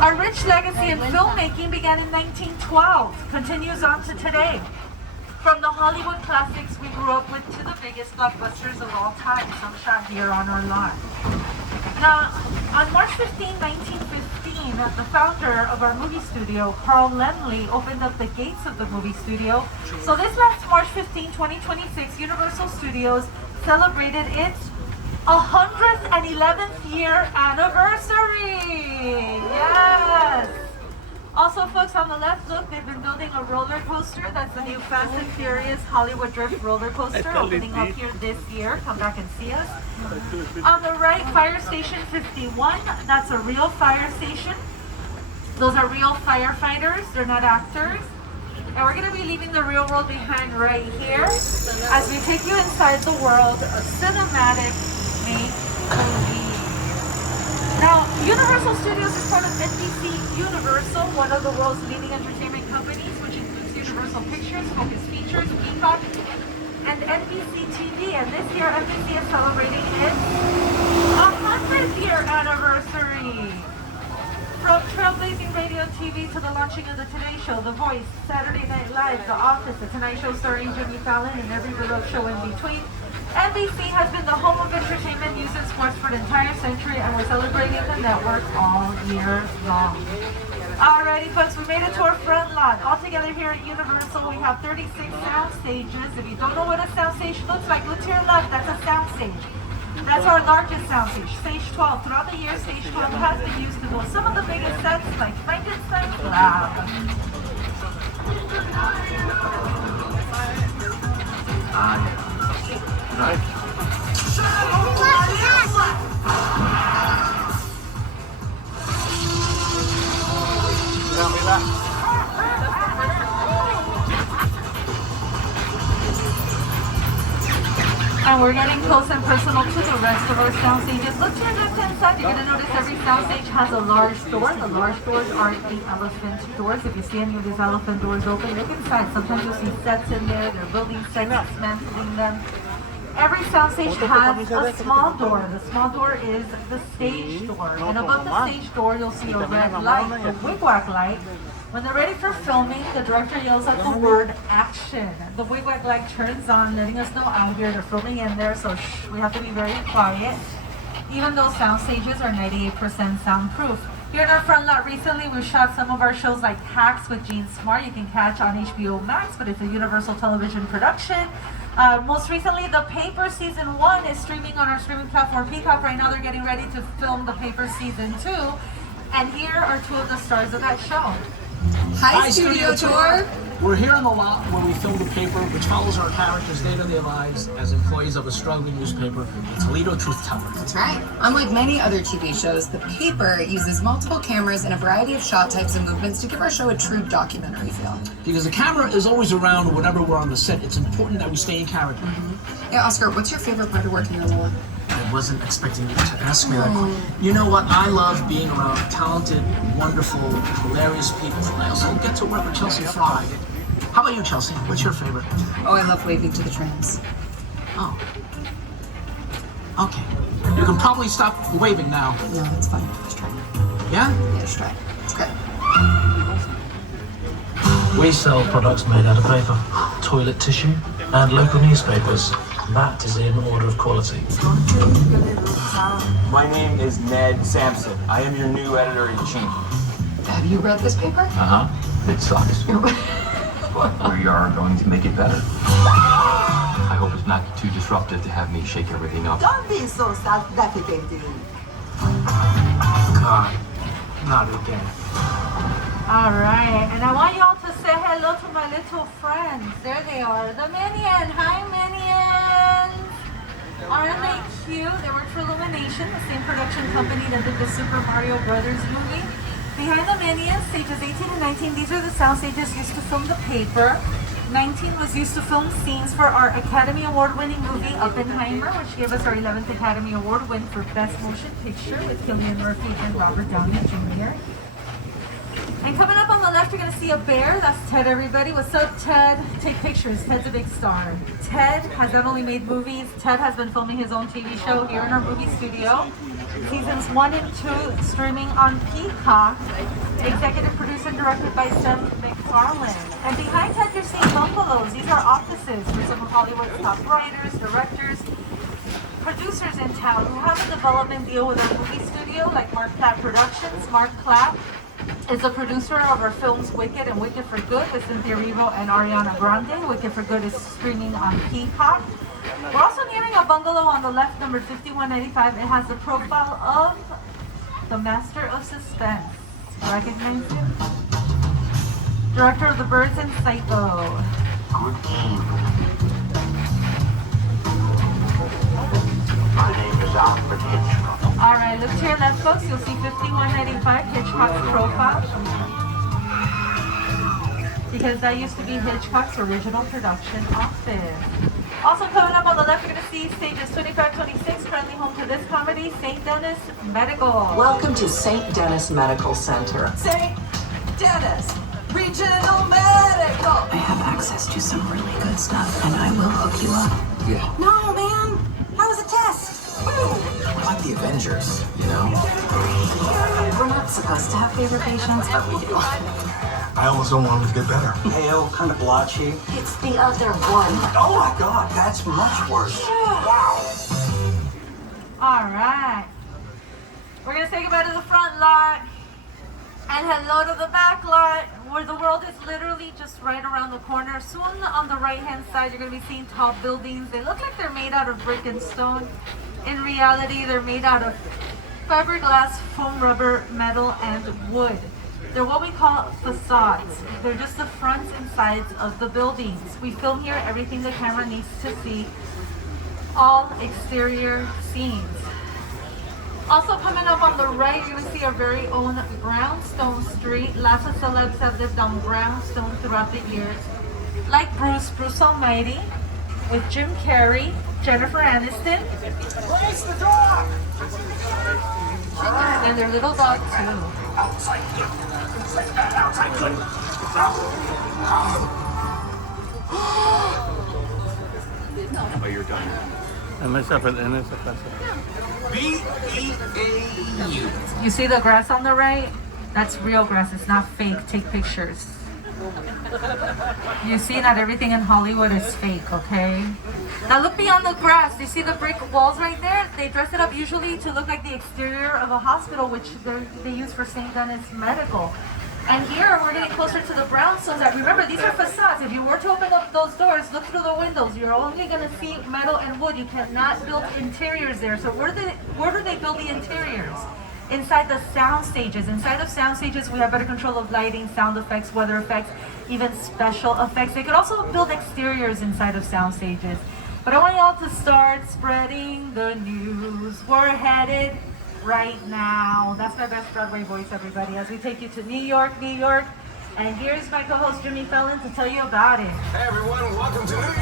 Our rich legacy in filmmaking began in 1912, continues on to today. From the Hollywood classics we grew up with to the biggest blockbusters of all time, some shot here on our lot. Now, on March 15, 1915, the founder of our movie studio, Carl Laemmle, opened up the gates of the movie studio. So this last March 15, 2026, Universal Studios celebrated its 111th year anniversary! Yes! Also, folks, on the left, look, they've been building a roller coaster. That's the new Fast and Furious Hollywood Drift roller coaster opening up here this year. Come back and see us. On the right, Fire Station 51. That's a real fire station. Those are real firefighters. They're not actors. And we're going to be leaving the real world behind right here as we take you inside the world of cinematic make-believe. Now, Universal Studios is part of NBC Universal, one of the world's leading entertainment companies, which includes Universal Pictures, Focus Features, Peacock, and NBC TV. And this year, NBC is celebrating its 100th year anniversary. From trailblazing radio and TV to the launching of The Today Show, The Voice, Saturday Night Live, The Office, The Tonight Show starring Jimmy Fallon, and every beloved show in between, NBC has been the home of entertainment, news, and sports for an entire century, and we're celebrating the network all year long. Alrighty, folks, we made it to our front lot. All together here at Universal, we have 36 sound stages. If you don't know what a sound stage looks like, look to your left. That's a sound stage. That's our largest sound stage, Stage 12. Throughout the year, Stage 12 has been used to build some of the biggest sets, like Frankenstein's Lab. Right. Tell me that. And we're getting close and personal to the rest of our sound stages. Look to your left-hand side. You're going to notice every sound stage has a large door. The large doors are the elephant doors. If you see any of these elephant doors open, look inside. Sometimes you'll see sets in there. They're building sets, dismantling them. Every sound stage has a small door. The small door is the stage door. And above the stage door, you'll see a red light, a wigwag light. When they're ready for filming, the director yells out the word action. The wigwag light turns on, letting us know out here they're filming in there, so shh, we have to be very quiet. Even though sound stages are 98% soundproof. Here in our front lot recently, we shot some of our shows like Hacks with Gene Smart. You can catch on HBO Max, but it's a Universal Television production. Most recently, The Paper Season 1 is streaming on our streaming platform Peacock. Right now, they're getting ready to film The Paper Season 2. And here are two of the stars of that show. Hi, Studio Tour! We're here on the lot where we film The Paper, which follows our characters' day-to-day lives as employees of a struggling newspaper, the Toledo Truth-Teller. That's right. Unlike many other TV shows, The Paper uses multiple cameras and a variety of shot types and movements to give our show a true documentary feel. Because the camera is always around whenever we're on the set, it's important that we stay in character. Hey, Oscar, what's your favorite part of working on the lot? I wasn't expecting you to ask me that question. You know what? I love being around talented, wonderful, hilarious people. I also get to work with Chelsea Fry. How about you, Chelsea? What's your favorite? Oh, I love waving to the trams. Oh. Okay. You can probably stop waving now. No, it's fine. Just try. Yeah? Yeah, just try. It's good. We sell products made out of paper, toilet tissue, and local newspapers. That is in order of quality. My name is Ned Sampson. I am your new editor-in-chief. Have you read this paper? It sucks. But we are going to make it better. I hope it's not too disruptive to have me shake everything up. Don't be so self-deprecating. God, not again. All right, and I want y'all to say hello to my little friends. There they are, the Minions. Hi, Minions. Aren't they cute? They work for Illumination, the same production company that did the Super Mario Brothers movie. Behind the Minions, stages 18 and 19, these are the sound stages used to film The Paper. 19 was used to film scenes for our Academy Award-winning movie, Oppenheimer, which gave us our 11th Academy Award win for Best Motion Picture with Cillian Murphy and Robert Downey Jr. And coming up on the left, you're gonna see a bear. That's Ted, everybody. What's up, Ted? Take pictures. Ted's a big star. Ted has not only made movies, Ted has been filming his own TV show here in our movie studio. Seasons 1 and 2 streaming on Peacock. Executive produced and directed by Seth MacFarlane. And behind Ted, you're seeing bungalows. These are offices for some of Hollywood's top writers, directors, producers in town who have a development deal with our movie studio, like Mark Clapp Productions. Mark Clapp is the producer of our films Wicked and Wicked for Good with Cynthia Erivo and Ariana Grande. Wicked for Good is streaming on Peacock. We're also nearing a bungalow on the left, number 5195. It has the profile of the master of suspense. Recognize him? Director of The Birds and Psycho. Good evening. My name is Alfred Hitchcock. All right, look to your left, folks. You'll see 5195 Hitchcock's profile. Because that used to be Hitchcock's original production office. Also coming up on the left, you're going to see stages 2526, currently home to this comedy, St. Denis Medical. Welcome to St. Denis Medical Center. St. Denis Regional Medical. I have access to some really good stuff, and I will hook you up. Yeah, No, man. How was the test? we're like the Avengers, you know? We're not supposed to have favorite patients, but we do. I almost don't want him to get better. Pale, kind of blotchy. It's the other one. Oh my God, that's much worse. Wow. All right. We're going to say goodbye to the front lot and hello to the back lot, where the world is literally just right around the corner. Soon on the right-hand side, you're going to be seeing tall buildings. They look like they're made out of brick and stone. In reality, they're made out of fiberglass, foam rubber, metal, and wood. They're what we call facades. They're just the fronts and sides of the buildings. We film here everything the camera needs to see, all exterior scenes. Also coming up on the right, you're going to see our very own brownstone street. Lots of celebs have lived on brownstone throughout the years. Like Bruce Almighty, with Jim Carrey, Jennifer Aniston. Raise the dog! And their little dog too. Outside. Oh, you're done. B-E-A-U. You see the grass on the right? That's real grass, it's not fake. Take pictures. You see that everything in Hollywood is fake, okay? Now look beyond the grass. You see the brick walls right there? They dress it up usually to look like the exterior of a hospital, which they use for St. Denis Medical. And here we're getting closer to the brownstones. Remember, these are facades. If you were to open up those doors, look through the windows. You're only going to see metal and wood. You cannot build interiors there. So where do they build the interiors? Inside the sound stages. Inside of sound stages, we have better control of lighting, sound effects, weather effects, even special effects. They could also build exteriors inside of sound stages. But I want y'all to start spreading the news. We're headed right now. That's my best Broadway voice, everybody, as we take you to New York, New York. And here's my co-host Jimmy Fallon to tell you about it. Hey everyone, welcome to New York.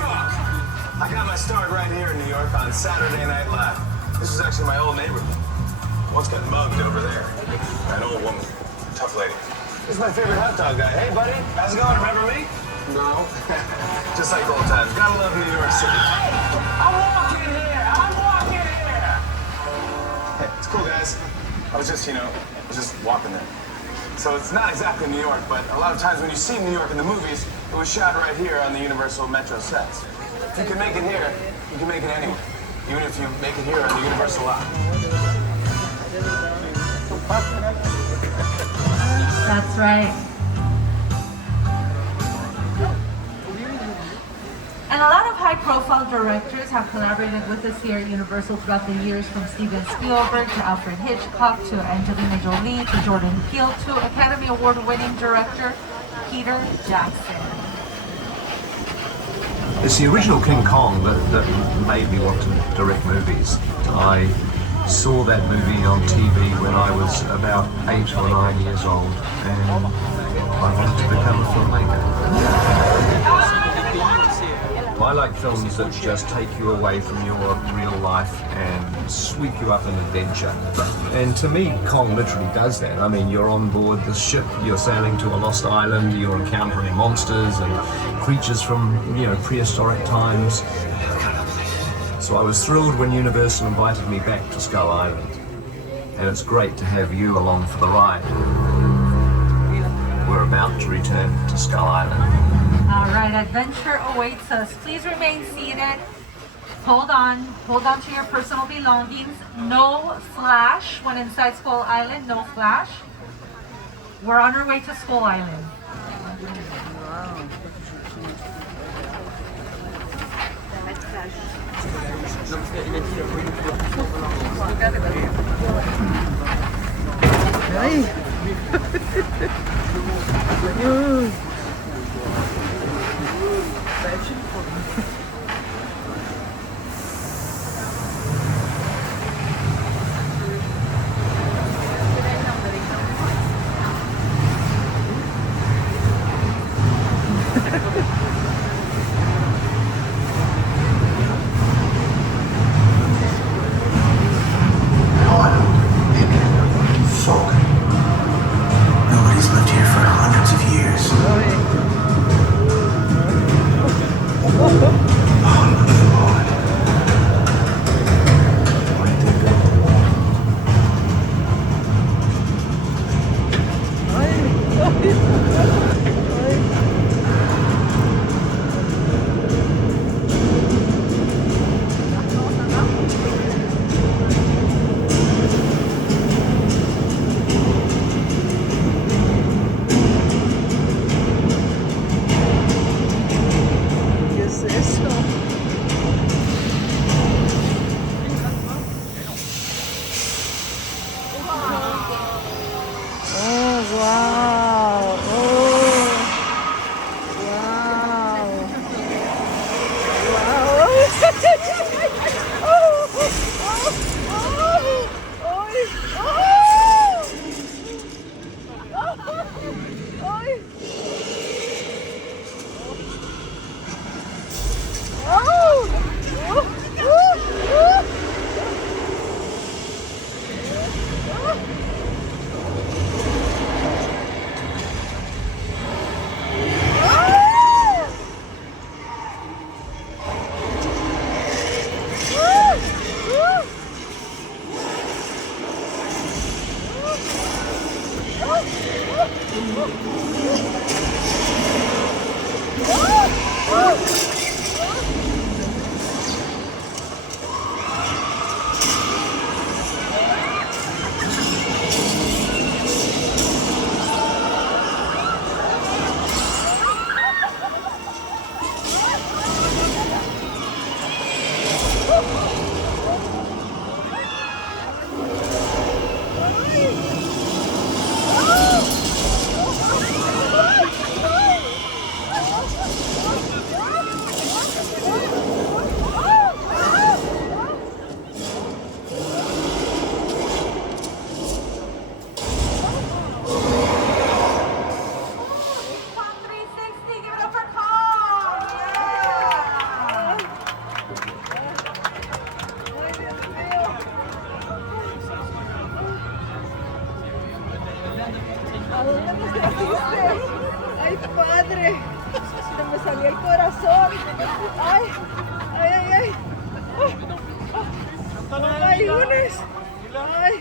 I got my start right here in New York on Saturday Night Live. This is actually my old neighborhood. Once got mugged over there. An old woman, tough lady. This is my favorite hot dog guy. Hey buddy, how's it going? Remember me? No. Just like old times. Gotta love New York City. I'm walking here. Hey, it's cool guys. I was just walking there. So it's not exactly New York, but a lot of times when you see New York in the movies, it was shot right here on the Universal Metro sets. If you can make it here, you can make it anywhere. Even if you make it here on the Universal lot. That's right. And a lot of high-profile directors have collaborated with us here at Universal throughout the years, from Steven Spielberg to Alfred Hitchcock to Angelina Jolie to Jordan Peele to Academy Award-winning director Peter Jackson. It's the original King Kong that made me want to direct movies. I saw that movie on TV when I was about 8 or 9 years old, and I wanted to become a filmmaker. I like films that just take you away from your real life and sweep you up in adventure. And to me, Kong literally does that. I mean, you're on board the ship, you're sailing to a lost island, you're encountering monsters and creatures from, prehistoric times. So I was thrilled when Universal invited me back to Skull Island. And it's great to have you along for the ride. We're about to return to Skull Island. All right, adventure awaits us. Please remain seated. Hold on to your personal belongings. No flash when inside Skull Island, no flash. We're on our way to Skull Island. Folk. Nobody's lived here for hundreds of years. ¡Ay, padre! Se me salió el corazón. ¡Ay! ¡Ay, ay, ay! ¡Ay, lunes! ¡Ay!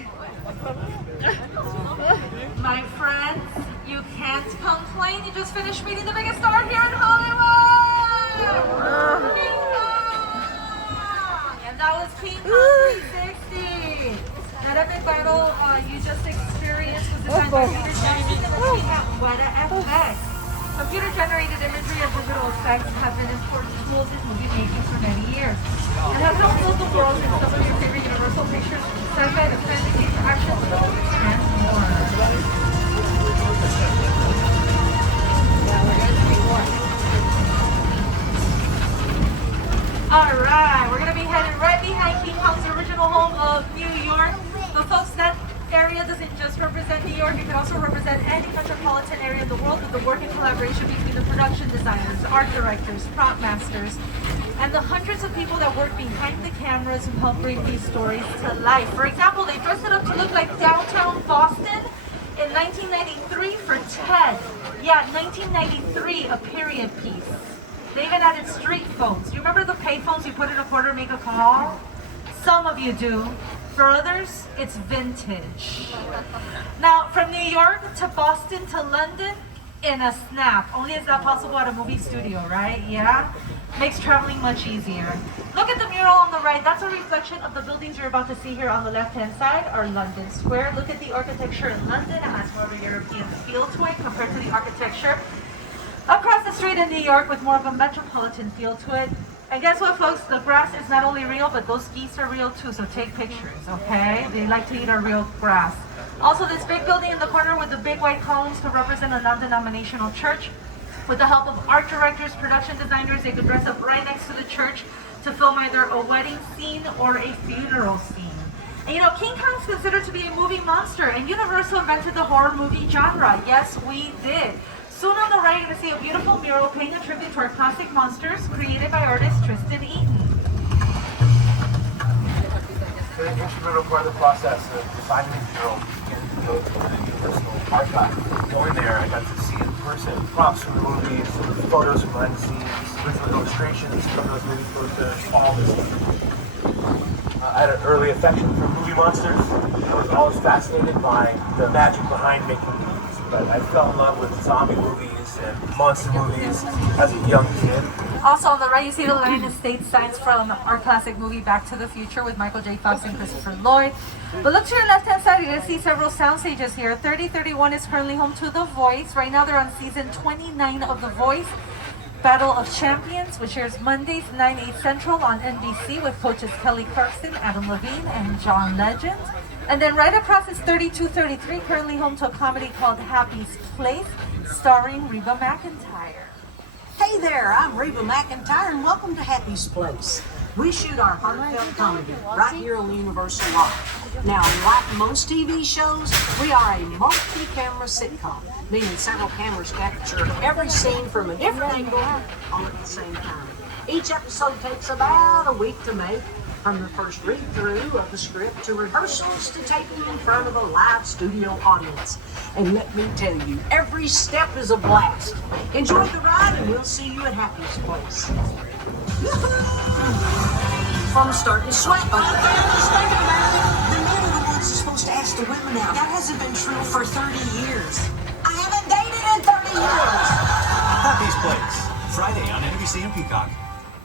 My friends, you can't complain. You just finished meeting the biggest star here in Hollywood! King Kong! And that was King Kong 360. That epic battle you just experienced was designed by Peter Jackson and the team at Weta FX. Computer-generated imagery and digital effects have been important tools in movie making for many years and have helped build the world in some of your favorite Universal Pictures, sci-fi, fantasy, action films, and more. Alright, we're going to be headed right behind King Kong's original home of New York. But folks, that area doesn't just represent New York. York, it can also represent any metropolitan area in the world with the working collaboration between the production designers, art directors, prop masters, and the hundreds of people that work behind the cameras who help bring these stories to life. For example, they dressed it up to look like downtown Boston in 1993 for TED. Yeah, 1993, a period piece. They even added street phones. You remember the pay phones you put in a quarter to make a call? Some of you do. For others, it's vintage. Now, from New York to Boston to London, in a snap. Only is that possible at a movie studio, right? Yeah? Makes traveling much easier. Look at the mural on the right. That's a reflection of the buildings you're about to see here on the left-hand side, are London Square. Look at the architecture in London. It has more of a European feel to it compared to the architecture across the street in New York with more of a metropolitan feel to it. And guess what, folks? The grass is not only real, but those geese are real too, so take pictures, okay? They like to eat our real grass. Also, this big building in the corner with the big white columns could represent a non-denominational church. With the help of art directors, production designers, they could dress up right next to the church to film either a wedding scene or a funeral scene. And you know, King Kong's considered to be a movie monster, and Universal invented the horror movie genre. Yes, we did. Soon on the right, you're going to see a beautiful mural paying a tribute to our classic monsters, created by artist Tristan Eaton. The instrumental part of the process of designing the mural and go to the Universal Archive. Going there, I got to see in person props from the movies, photos from behind the scenes, original illustrations from those movie posters, all this stuff. I had an early affection for movie monsters. I was always fascinated by the magic behind making movies. But I fell in love with zombie movies and monster movies as a young kid. Also on the right, you see the United States signs from our classic movie Back to the Future with Michael J. Fox and Christopher Lloyd. But look to your left-hand side, you're going to see several sound stages here. 3031 is currently home to The Voice. Right now they're on season 29 of The Voice. Battle of Champions, which airs Mondays, 9/8 Central on NBC with coaches Kelly Clarkson, Adam Levine, and John Legend. And then right across is 3233, currently home to a comedy called Happy's Place, starring Reba McEntire. Hey there, I'm Reba McEntire, and welcome to Happy's Place. We shoot our heartfelt comedy right here on Universal Lot. Now, like most TV shows, we are a multi-camera sitcom, meaning several cameras capture every scene from a different angle all at the same time. Each episode takes about a week to make, from the first read-through of the script to rehearsals to taping in front of a live studio audience. And let me tell you, every step is a blast. Enjoy the ride, and we'll see you at Happy's Place. I'm starting to sweat. But just think about it. The men are the ones who's supposed to ask the women out. That hasn't been true for 30 years. I haven't dated in 30 years. Happy's Place, Friday on NBC and Peacock.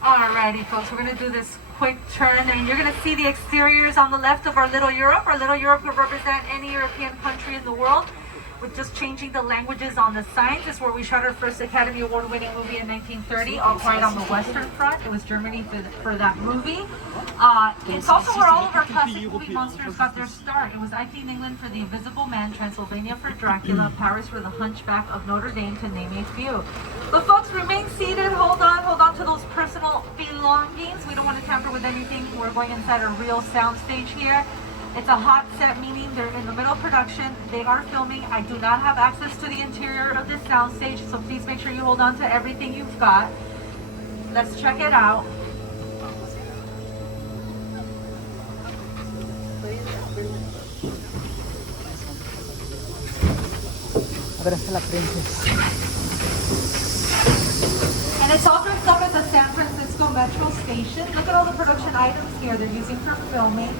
Alrighty, folks, we're going to do this quick turn, and you're going to see the exteriors on the left of our Little Europe. Our Little Europe could represent any European country in the world, with just changing the languages on the signs. This is where we shot our first Academy Award-winning movie in 1930, All Quiet on the Western Front. It was Germany for that movie. It's also where all of our classic movie monsters got their start. It was IP in England for The Invisible Man, Transylvania for Dracula, Paris for The Hunchback of Notre Dame, to name a few. But folks, remain seated. Hold on to those personal belongings. We don't want to tamper with anything. We're going inside a real soundstage here. It's a hot set, meaning they're in the middle of production. They are filming. I do not have access to the interior of this soundstage, so please make sure you hold on to everything you've got. Let's check it out. And it's all dressed up at the San Francisco Metro Station. Look at all the production items here they're using for filming.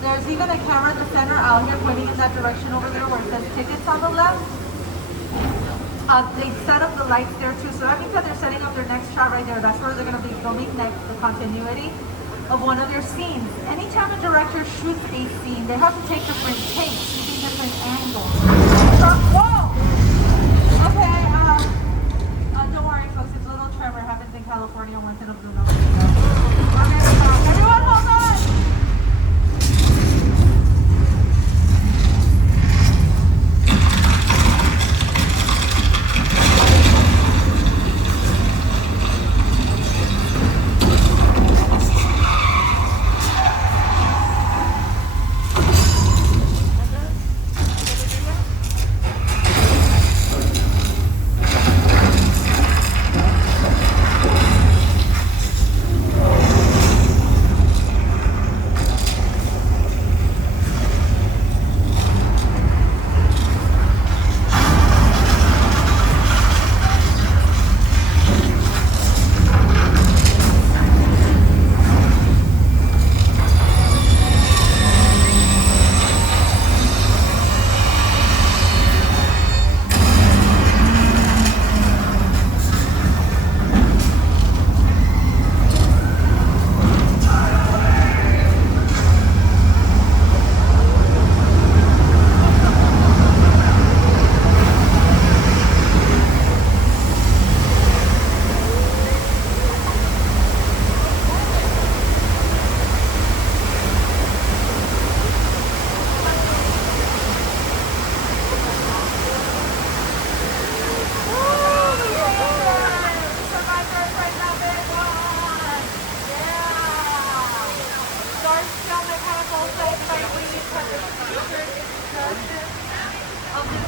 There's even a camera in the center out here pointing in that direction over there where it says tickets on the left. They set up the lights there too, so that means that they're setting up their next shot right there. That's where they're going to be filming next, the continuity of one of their scenes. Anytime a director shoots a scene, they have to take different takes, using different angles. Whoa! Okay, don't worry folks, it's a little tremor. Happens in California once in a blue moon. Okay, everyone hold on!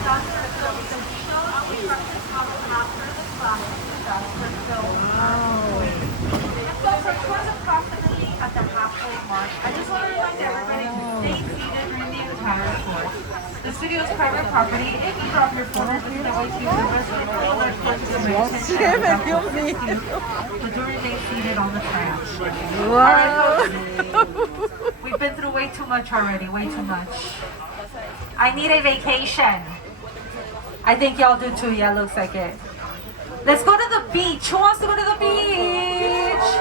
after the beach shows, we practice models after the classes. That's the film. So for tours approximately at the halfway mark, I just want to remind everybody to stay seated during the entire tour. The studio is private property. If you drop your phone, please avoid using the restroom or other tourist amenities. But do remain seated on the tram. Wow. We've been through way too much already, way too much. I need a vacation. I think y'all do too, yeah, looks like it. Let's go to the beach. Who wants to go to the beach?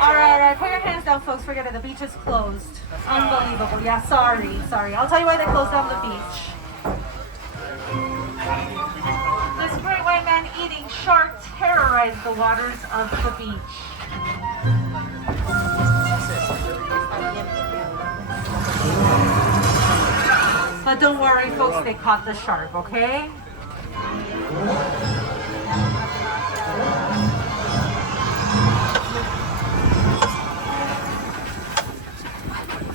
All right, put your hands down, folks. Forget it, the beach is closed. Unbelievable, yeah, sorry. I'll tell you why they closed down the beach. This great white man eating shark terrorized the waters of the beach. But don't worry, folks, they caught the shark, okay?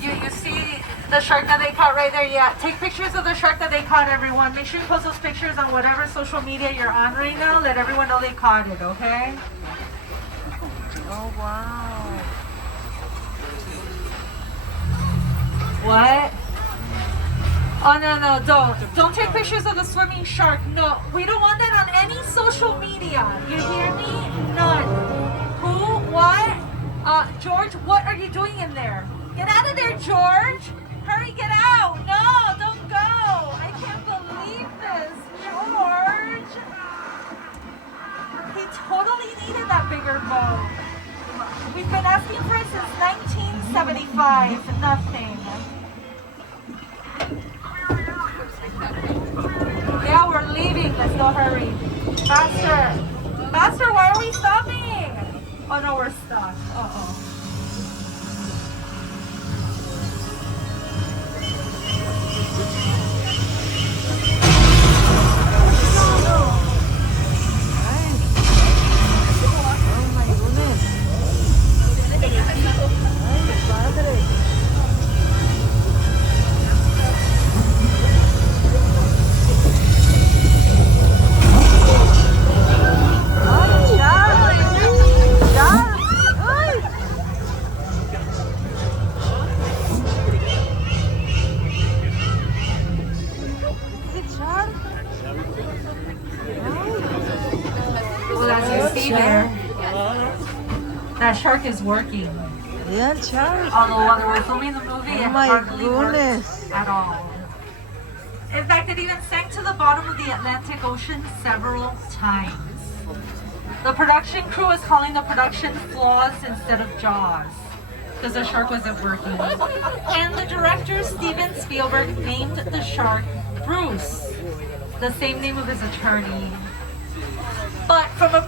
You see the shark that they caught right there? Yeah, take pictures of the shark that they caught, everyone. Make sure you post those pictures on whatever social media you're on right now. Let everyone know they caught it, okay? Oh, wow. What? Oh, no, don't take pictures of the swimming shark. No, we don't want that on any social media. You hear me? None. Who? What? George, what are you doing in there? Get out of there, George. Hurry, get out. No, don't go. I can't believe this, George. He totally needed that bigger boat. We've been asking for it since 1975. Nothing. Yeah, we're leaving. Let's go, hurry. Master, why are we stopping? Oh no, we're stuck. Uh-oh. That shark is working. Yeah, shark. Although when we're filming the movie, it hardly works at all. In fact, it even sank to the bottom of the Atlantic Ocean several times. The production crew is calling the production flaws instead of jaws, because the shark wasn't working. And the director, Steven Spielberg, named the shark Bruce, the same name of his attorney. But from a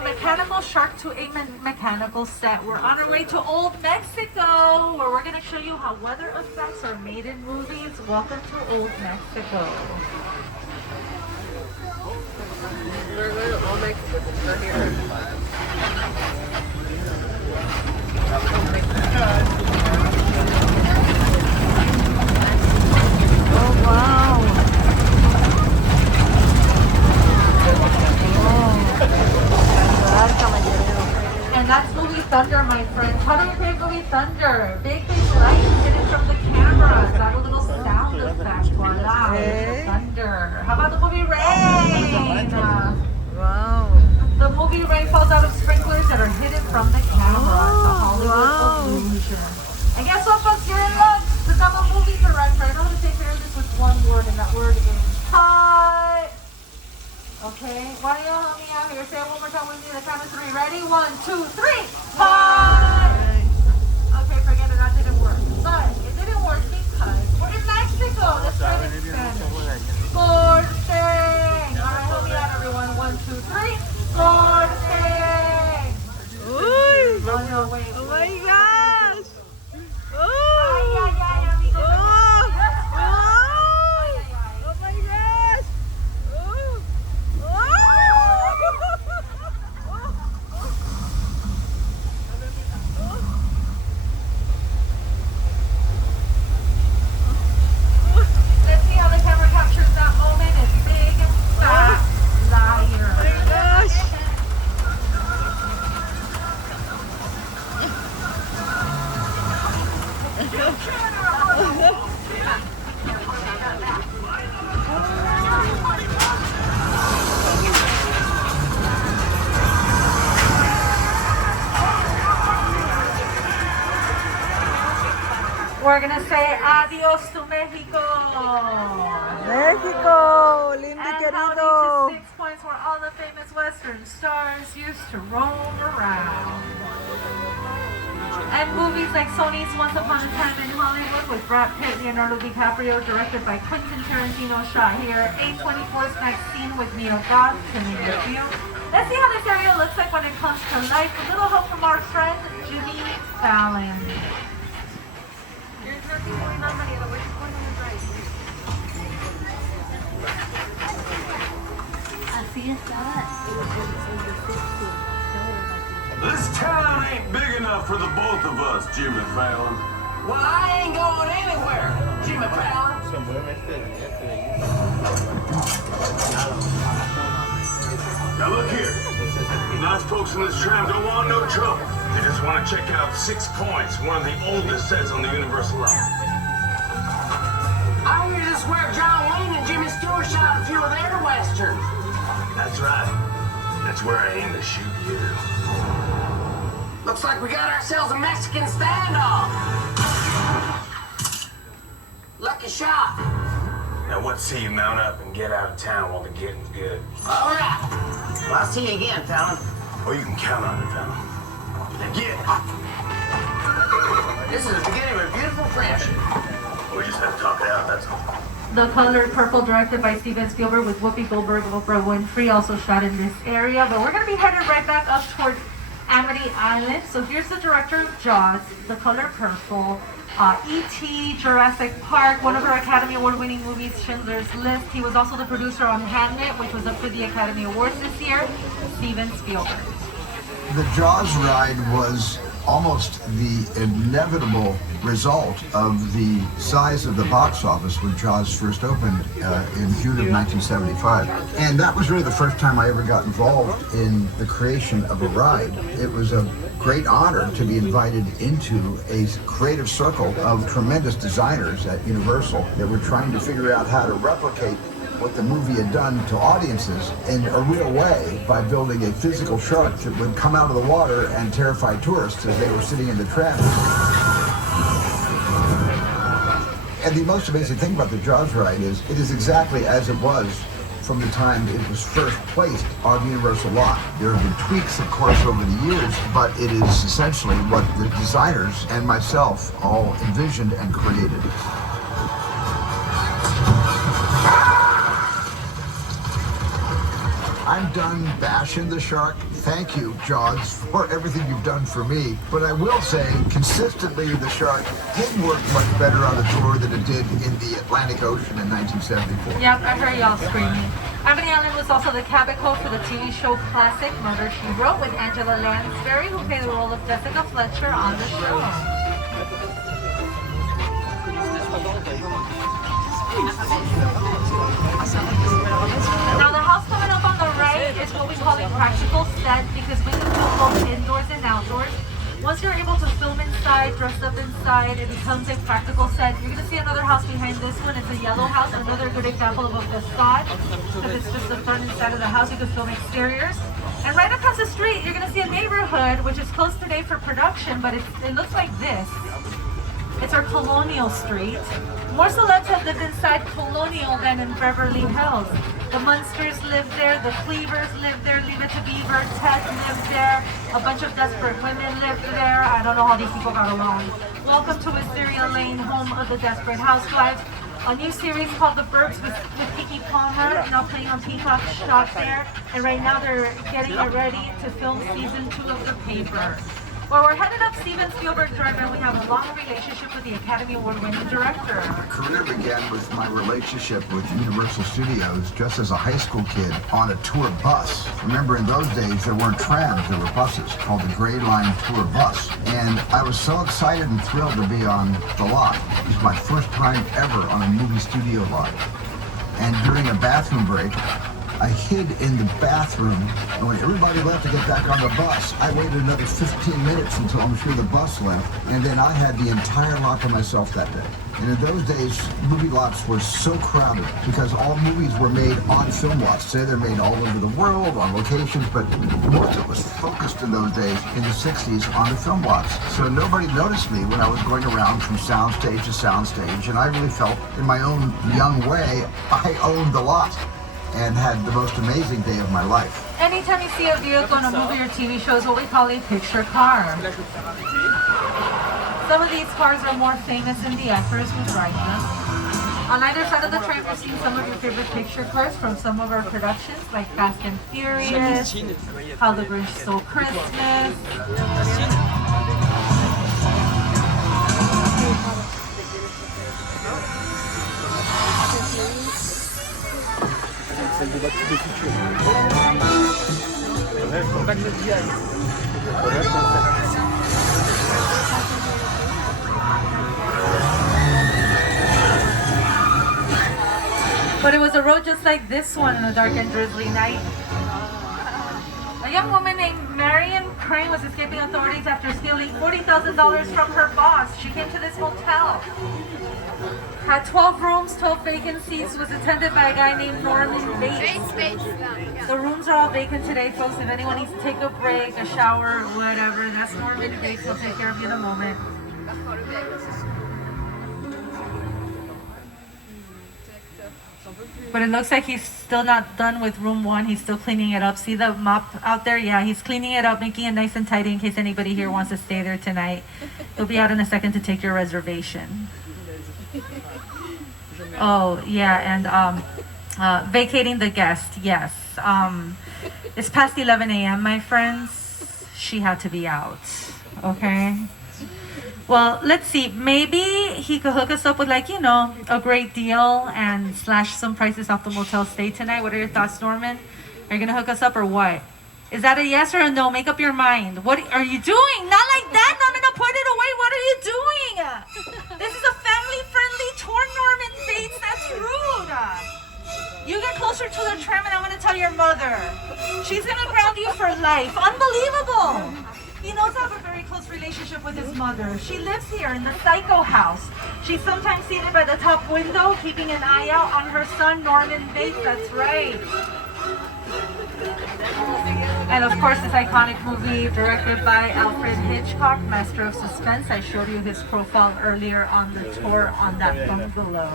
mechanical shark to a mechanical set, we're on our way to Old Mexico, where we're going to show you how weather effects are made in movies. Welcome to Old Mexico. Old Mexico, we're here. Oh wow. And that's movie thunder, my friend. How do we create movie thunder? Big lights hidden from the cameras. Add a little sound effect. Voila. Thunder. How about the movie Rain? Wow. The movie Rain falls out of sprinklers that are hidden from the cameras. The Hollywood illusion. And guess what, folks? You're in luck, because I'm a movie director. I know how to take care of this with one word, and that word is cut. Okay, why don't you help me out here? Say it one more time with me. The count of three. Ready? 1, 2, 3. Cut! Okay, forget it. That didn't work. But it didn't work because we're in Mexico. Let's try it in Spanish. Corte! All right, help me out, everyone. 1, 2, 3. Corte! Uy! Oh, no, wait. Oh my gosh! Oh! Ay, ay, ay, amigos. Oh my gosh! Let's see we're gonna say adios to Mexico. Mexico, lindo y And querido. howdy to 6 Points, where all the famous Western stars used to roam around. And movies like Sony's Once Upon a Time in Hollywood with Brad Pitt, Leonardo DiCaprio, directed by Quentin Tarantino, shot here. A24's Next Scene with Neo God, to name a few. Let's see how this area looks like when it comes to life. A little help from our friend, Jimmy Fallon. This town ain't big enough for the both of us, Jimmy Fallon. Well, I ain't going anywhere, Jimmy Fallon. Now look here. Nice folks in this tram don't want no trouble. They just want to check out 6 Points, one of the oldest sets on the Universal lot. I hear this is where John Wayne and Jimmy Stewart shot a few of their westerns. That's right. That's where I aim to shoot you. Looks like we got ourselves a Mexican standoff. Lucky shot. Now what say you mount up and get out of town while the getting's good? All right. Well, I'll see you again, Fallon. Oh, you can count on it, Fallon. Now get. This is the beginning of a beautiful friendship. We just have to talk it out, that's all. The Color Purple, directed by Steven Spielberg with Whoopi Goldberg and Oprah Winfrey, also shot in this area. But we're going to be headed right back up towards Amity Island. So here's the director of Jaws, The Color Purple, E.T., Jurassic Park, one of our Academy Award-winning movies, Schindler's List. He was also the producer on Hamlet, which was up for the Academy Awards this year. Steven Spielberg. The Jaws ride was almost the inevitable result of the size of the box office when Jaws first opened in June of 1975. And that was really the first time I ever got involved in the creation of a ride. It was a great honor to be invited into a creative circle of tremendous designers at Universal that were trying to figure out how to replicate what the movie had done to audiences in a real way by building a physical shark that would come out of the water and terrify tourists as they were sitting in the tram. And the most amazing thing about the Jaws ride is it is exactly as it was from the time it was first placed on Universal lot. There have been tweaks, of course, over the years, but it is essentially what the designers and myself all envisioned and created. I'm done bashing the shark. Thank you, Jaws, for everything you've done for me. But I will say, consistently, the shark did work much better on the tour than it did in the Atlantic Ocean in 1974. Yep, I heard y'all screaming. Amity Island was also the caboose for the TV show classic Murder, She Wrote with Angela Lansbury, who played the role of Jessica Fletcher on the show. Now the house coming up on the right is what we call a practical set because we can film both indoors and outdoors. Once you're able to film inside, dress up inside, it becomes a practical set. You're going to see another house behind this one. It's a yellow house, another good example of a facade. Because it's just the front and side of the house, you can film exteriors. And right across the street, you're going to see a neighborhood, which is closed today for production, but it looks like this. It's our Colonial Street. More celebs have lived inside Colonial than in Beverly Hills. The Munsters live there, the Cleavers live there, Leave It to Beaver, Ted lived there, a bunch of desperate women lived there. I don't know how these people got along. Welcome to Wisteria Lane, home of the Desperate Housewives. A new series called The Burbs with Keke Palmer, now playing on Peacock, shot there. And right now they're getting it ready to film season 2 of The Paper. Well, we're headed up Steven Spielberg Drive, and we have a long relationship with the Academy Award-winning director. My career began with my relationship with Universal Studios just as a high school kid on a tour bus. Remember, in those days, there weren't trams, there were buses called the Gray Line Tour Bus. And I was so excited and thrilled to be on the lot. It was my first time ever on a movie studio lot. And during a bathroom break, I hid in the bathroom, and when everybody left to get back on the bus, I waited another 15 minutes until I'm sure the bus left, and then I had the entire lot to myself that day. And in those days, movie lots were so crowded because all movies were made on film lots. Today they're made all over the world, on locations, but most of it was focused in those days, in the 60s, on the film lots. So nobody noticed me when I was going around from soundstage to soundstage, and I really felt, in my own young way, I owned the lot and had the most amazing day of my life. Anytime you see a vehicle in a movie or TV show is what we call a picture car. Some of these cars are more famous than the actors who drive them. On either side of the track, we've seen some of your favorite picture cars from some of our productions, like Fast and Furious, How the Grinch Stole Christmas. But it was a road just like this one on a dark and drizzly night. A young woman named Marion Crane was escaping authorities after stealing $40,000 from her boss. She came to this motel. Had 12 rooms, 12 vacancies, was attended by a guy named Norman Bates. The rooms are all vacant today, folks. If anyone needs to take a break, a shower, whatever, that's Norman Bates. He'll take care of you in a moment. But it looks like he's still not done with room 1. He's still cleaning it up. See the mop out there? Yeah, he's cleaning it up, making it nice and tidy in case anybody here wants to stay there tonight. He'll be out in a second to take your reservation. Oh, yeah, and vacating the guest, yes. It's past 11 a.m., my friends. She had to be out, okay? Well, let's see. Maybe he could hook us up with, like, you know, a great deal and slash some prices off the motel stay tonight. What are your thoughts, Norman? Are you going to hook us up or what? Is that a yes or a no? Make up your mind. What are you doing? Not like that, Norman. I'll put it away. What are you doing? This is a family-friendly tour, Norman Bates. That's rude. You get closer to the tram and I'm going to tell your mother. She's going to ground you for life. Unbelievable. He knows I have a very close relationship with his mother. She lives here in the Psycho house. She's sometimes seated by the top window, keeping an eye out on her son, Norman Bates. That's right. And of course, this iconic movie directed by Alfred Hitchcock, Master of Suspense. I showed you his profile earlier on the tour on that bungalow.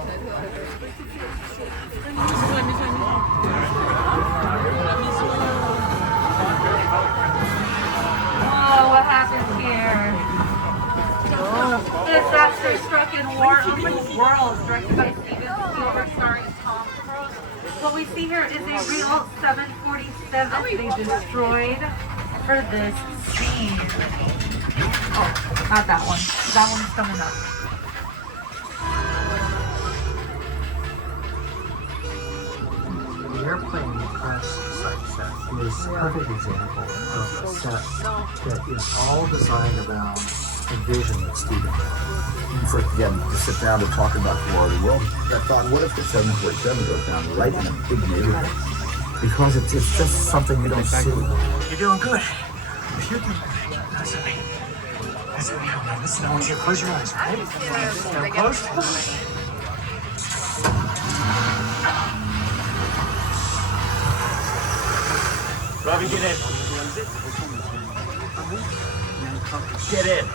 Oh, what happened here? Disaster struck in War of the Worlds, directed by Steven Spielberg, starring Tom Cruise. What we see here is a real 747 they destroyed for this scene. Oh, not that one. That one's coming up. The airplane crash site set is a perfect example of a set that is all designed around a vision that Steven had. First, again, to sit down to talk about War of the World, I thought, what if the 747 goes down right in a big neighborhood? Because it's just something you don't see. You're doing good. You're doing good. That's it. That's it. Now listen, I want you to close your eyes, right? Now close. Robbie, get in. Get in.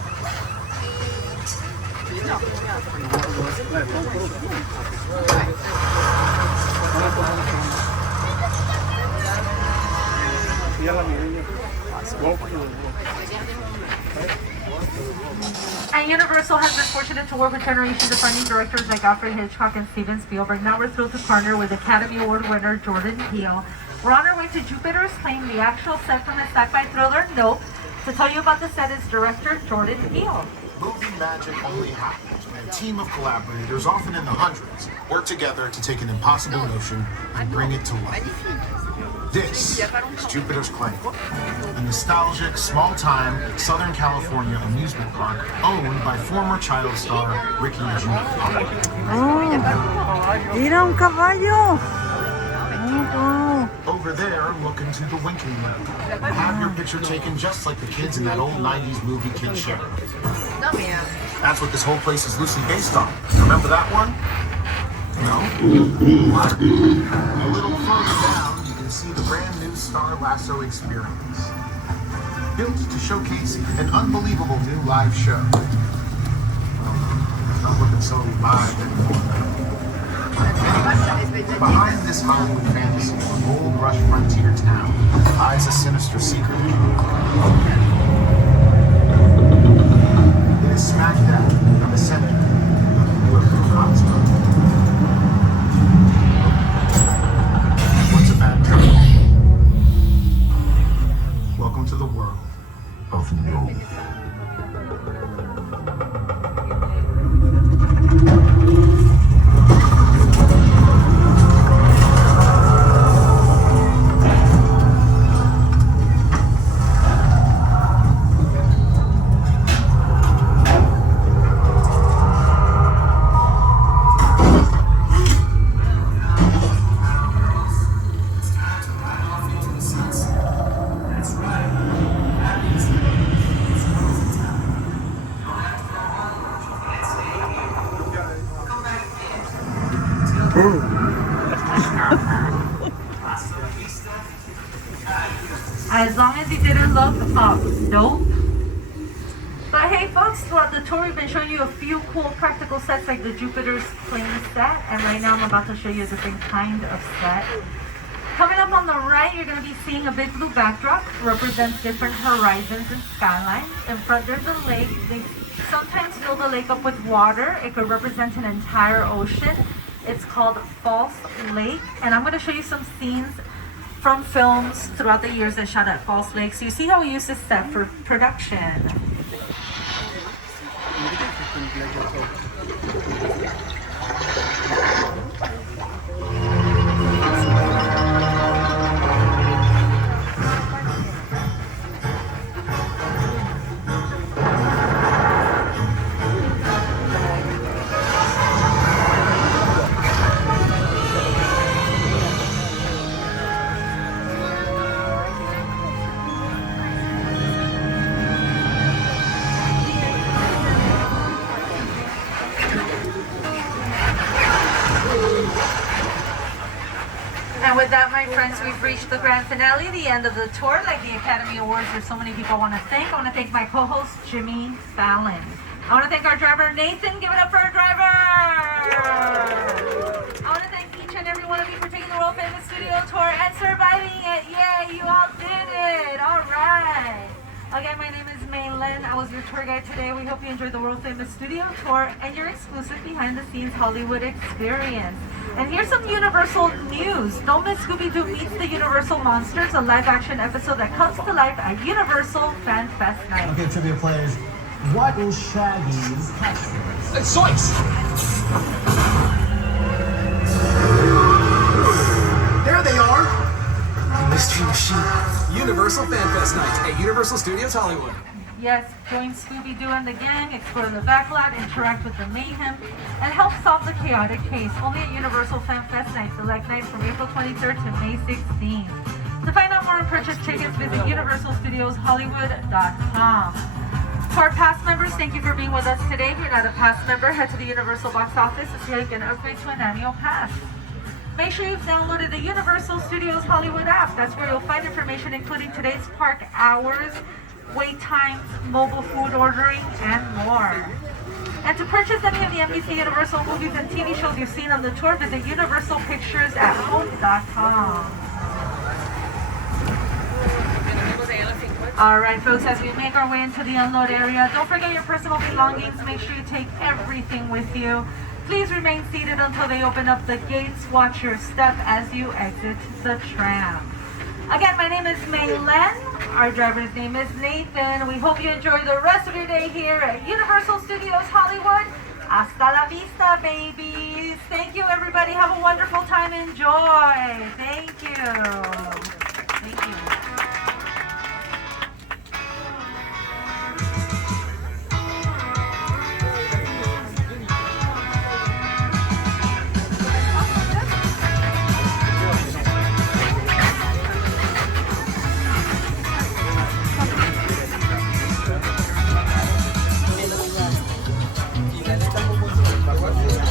And Universal has been fortunate to work with generations of finding directors like Alfred Hitchcock and Steven Spielberg. Now we're thrilled to partner with Academy Award winner Jordan Peele. We're on our way to Jupiter's Claim, the actual set from the sci-fi thriller Nope. To tell you about the set is director Jordan Peele. Movie magic only happens when a team of collaborators, often in the hundreds, work together to take an impossible notion and bring it to life. This is Jupiter's Claim, a nostalgic, small-time Southern California amusement park owned by former child star Ricky Jr. Mira un caballo. Over there, look into the winking room. Have your picture taken just like the kids in that old 90s movie kid show. That's what this whole place is loosely based on. Remember that one? No? A little further down, you can see the brand new Star Lasso experience. Built to showcase an unbelievable new live show. Well, it's not looking so live anymore. Behind this Hollywood fantasy, a gold rush frontier town lies a sinister secret. It is smack dab in the center of the hotspot. What's a bad joke? Welcome to the world of no. As long as he didn't look up, nope. But hey folks, throughout the tour we've been showing you a few cool practical sets like the Jupiter's plane set, and right now I'm about to show you a different kind of set. Coming up on the right, you're going to be seeing a big blue backdrop, represents different horizons and skylines. In front there's a lake. They sometimes fill the lake up with water. It could represent an entire ocean. It's called False Lake, and I'm going to show you some scenes from films throughout the years that shot at False Lake. So you see how we use this set for production. And with that, my friends, we've reached the grand finale, the end of the tour. Like the Academy Awards, there's so many people I want to thank. I want to thank my co-host, Jimmy Fallon. I want to thank our driver, Nathan. Give it up for our driver! I want to thank each and every one of you for taking the World Famous Studio Tour and surviving it. Yeah, you all did it! All right! Again, my name is Maylin. I was your tour guide today. We hope you enjoyed the World Famous Studio Tour and your exclusive behind-the-scenes Hollywood experience. And here's some Universal news. Don't miss Scooby-Doo Meets the Universal Monsters, a live-action episode that comes to life at Universal Fan Fest Night. Okay, trivia players, what is Shaggy's catchphrase? It's Zoinks! There they are! The Mystery Machine. Universal Fan Fest Night at Universal Studios Hollywood. Yes, join Scooby-Doo and the gang, explore the backlot, interact with the mayhem, and help solve the chaotic case. Only at Universal Fan Fest Night, select nights from April 23rd to May 16th. To find out more and purchase tickets, visit universalstudioshollywood.com. To our past members, thank you for being with us today. If you're not a past member, head to the Universal box office to take an upgrade to an annual pass. Make sure you've downloaded the Universal Studios Hollywood app. That's where you'll find information including today's park hours, wait times, mobile food ordering, and more. And to purchase any of the NBC Universal movies and TV shows you've seen on the tour, visit universalpicturesathome.com. Alright folks, as we make our way into the unload area, don't forget your personal belongings. Make sure you take everything with you. Please remain seated until they open up the gates. Watch your step as you exit the tram. Again, my name is Maylin. Our driver's name is Nathan. We hope you enjoy the rest of your day here at Universal Studios Hollywood. Hasta la vista, babies. Thank you, everybody. Have a wonderful time. Enjoy. Thank you.